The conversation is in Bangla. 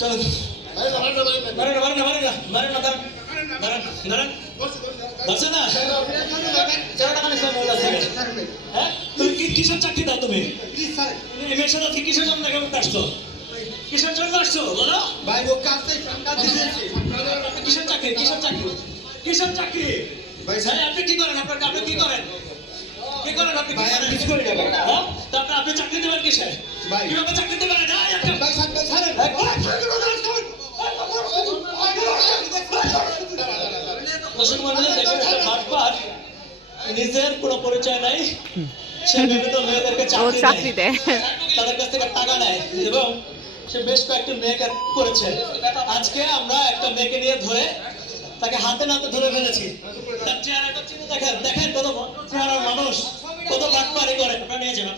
চলো তুমি কিসের চাকরি দাও তুমি মেয়ের সাথে কিসের জন্য দেখা করতে আসছো কিসের জন্য আসছো বলো ভাই ও কাজটাই কিসের চাকরি কিসের চাকরি কিসের চাকরি ভাই আপনি কি করেন আপনি কি করেন কি করেন আপনি ভাই আমি কিছু করি না ভাই তারপরে আপনি চাকরি দেবেন কিসে ভাই কিভাবে চাকরি দেবেন ভাই ছাড়েন নিজের কোনো পরিচয় নাই সে বিভিন্ন মেয়েদেরকে চাকরি দেয় তাদের কাছ থেকে টাকা নেয় এবং সে বেশ কয়েকটি মেয়েকে করেছে আজকে আমরা একটা মেয়েকে নিয়ে ধরে তাকে হাতে নাতে ধরে ফেলেছি তার চেহারাটা চিনে দেখেন দেখেন কত চেহারার মানুষ কত বাটপারি করে আপনারা নিয়ে যান